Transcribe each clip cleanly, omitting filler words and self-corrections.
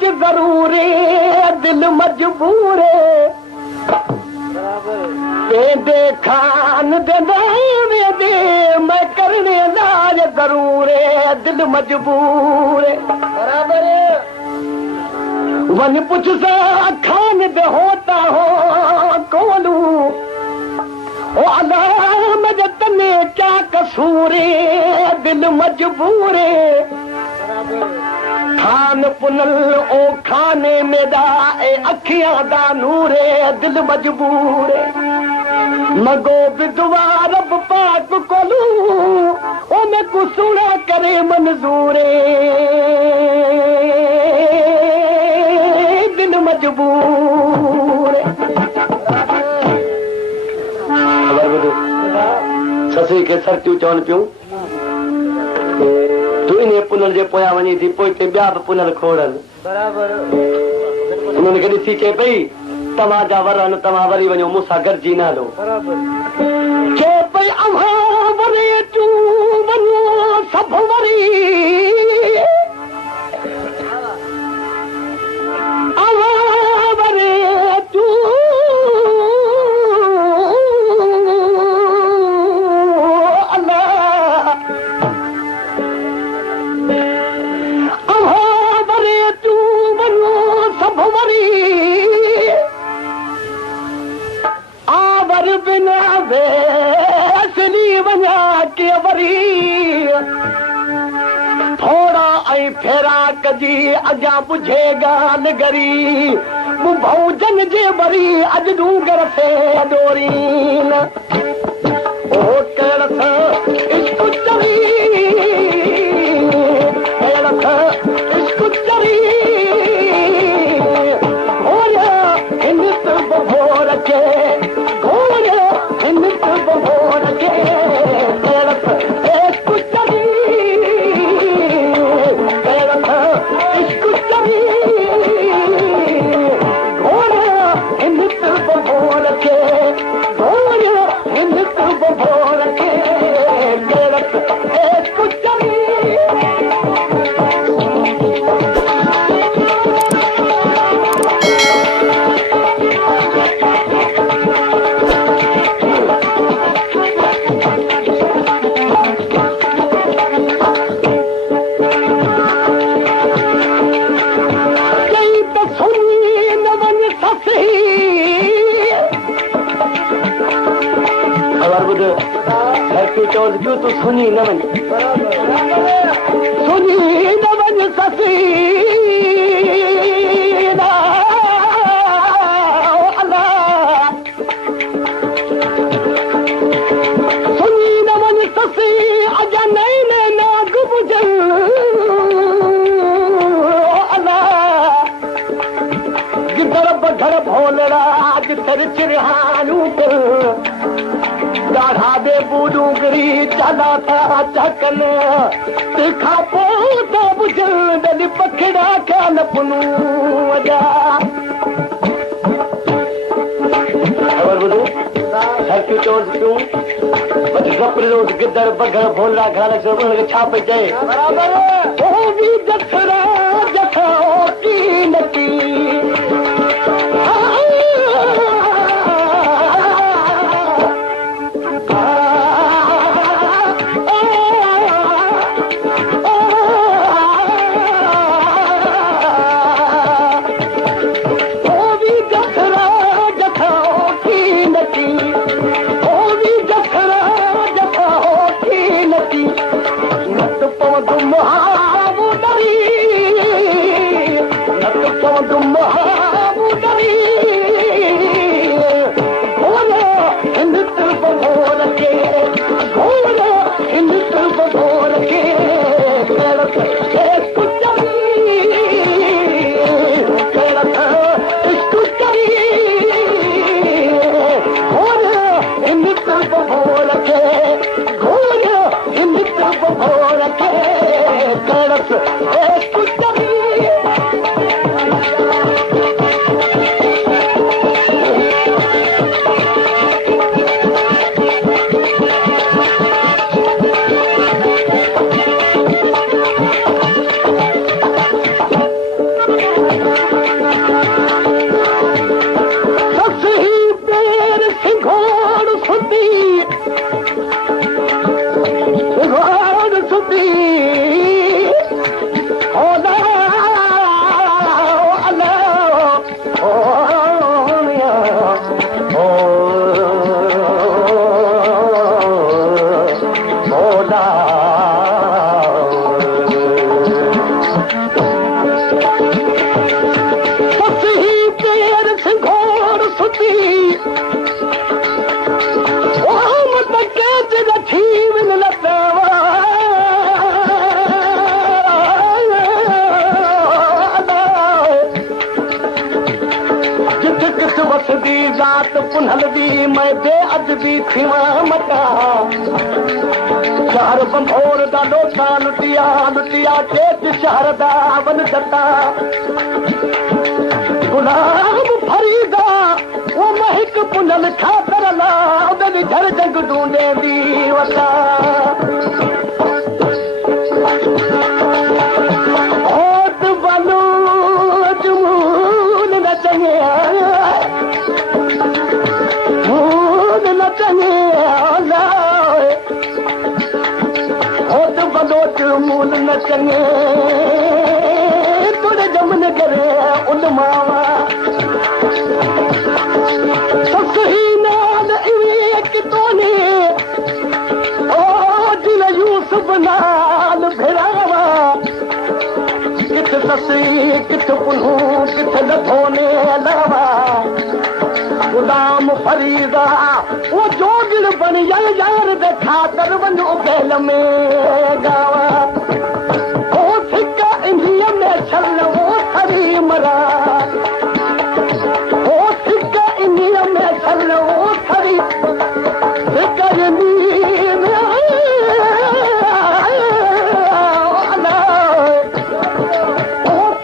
च जरूर दिल मजबूर दे खान दे मैं करने लाज जरूर दिल मजबूर बराबर वन पुछ सा खान दे होता हो कोलू ओ अल्लाह मुझे तने क्या कसूर दिल मजबूर खान पुनल ओ खाने मेरा अखियां दा नूर दिल मजबूर मगो विधवा रब पाक कोलू ओ मैं कुसुड़ा करे मंजूर दिल मजबूर ससी के सरतियूं चवनि पियूं तू इन पुनल जे पोयां वञी थी पोइ ते ॿिया बि पुनल खोड़नि उन्हनि खे ॾिसी चए पई तव्हांजा वर आहिनि तव्हां वरी वञो मूंसां गॾिजी न हलो चए पई अव्हां वरी तूं वञो सभु वरी थोड़ा ऐं फेरा कजी अॻियां बुझे ॻाल्हि गरी भौजन जे वरी अॼु डूंगर से डोरीन ओ कहिड़स इश्क चरी कहिड़स इश्क चरी घोड़ा हिन भोर के घोड़ा हिन भोर के कहिड़स तू सुनी न वञ सुनी न वञ ससी सुनी न वञ ससी अजा नई नाग बुझल गिदड़ बधड़ भोलड़ा गिदड़ चिरहानू ॾाढा बे बूडूंगरी चला था चकन तंहिंखा पोइ त बुझल पखड़ा कान पुनू अजा ख़बर ॿुधो हरकियूं चवनि पियूं रोज़ गिदड़ बघड़ भोला घाल छा पई चए रात पुनल दी मैं बेअदबी थीवा मटा शहर बंभोर दा लोटा लुटिया लुटिया चेत शहर दा वन सता गुलाम फरीदा वो महक पुनल खातर ला उदली घर जंग ढूंढे दी वता ओत बनो जमून न चंगे मून न चंगे ओत बनो जमून न चंगे तुझे जमन करे उन मावा ससुही नाल एक तोने ओ दिल यूसुफ नाल भिड़ावा किथ ससी किथ पुनू किथ लथोने लावा गुलाम फरीदा वो जोगिल बन यार दे खातर वञो बैल में गावा ओ सिक्का इंडिया में छल वो थरी मरा ओ सिक्का इंडिया में छल वो थरी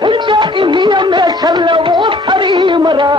सिक्का इंडिया में छल वो थरी मरा